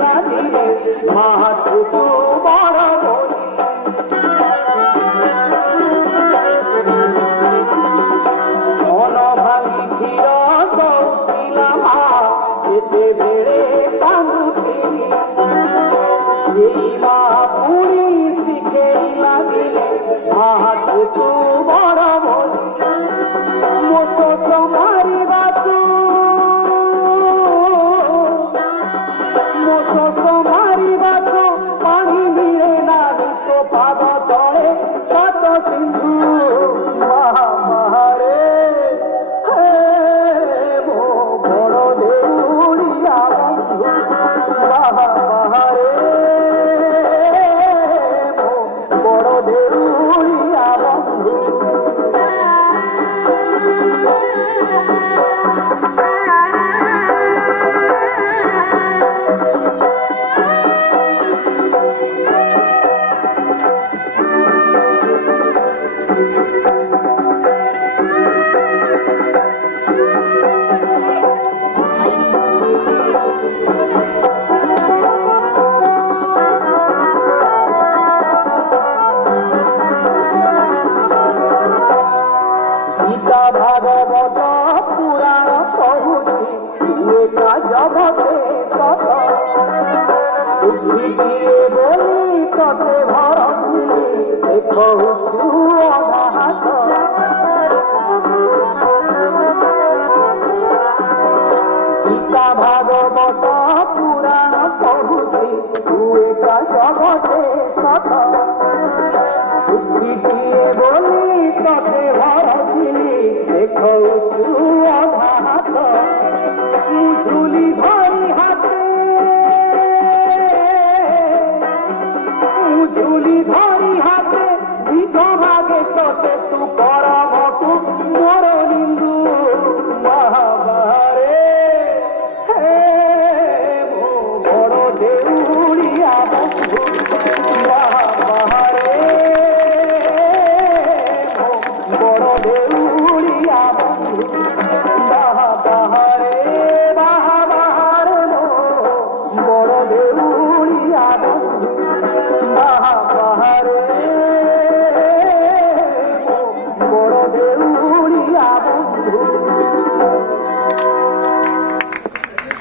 লাগিলে মাহাতুকু বড় বলি মন ভাঙি ক্ষীর দৌড়িলা মা যেতেবেলে কান্দুଥିଲି সেই মা পুরি শিখেই লাগিলে মাহাতুকু বড় বলি ମୋ ଶୋଷ ମାରିବାକୁ ମୋ ଶୋଷ ମାରିବାକୁ ପାଣି ମିଳେ ନାହିଁ ତୋ ପାଦ ତଳେ ସାତ ସିନ୍ଧୁ ମହାମାରେ ହେ ମୋ ବଡ଼ ଦେଉଳିଆ ବନ୍ଧୁ ମହାମାରେ ମୋ ବଡ଼ ଦେଉଳିଆ ବନ୍ଧୁ गीता भागवत पुराण कहूची एका जगते सत बुद्धिए बोली तते भरती देखुछु अनाहत गीता भागवत पुराण कहूची एका जगते सत बुद्धिए बोली तते भरती देखुछु अनाहत झुली धरी हाथे झुली धरी हाथे ভিধ ভাগে তোতে তু করবকু মোর নিন্দু মহাবারে হে মো বড় দেউড়িয়া বন্ধু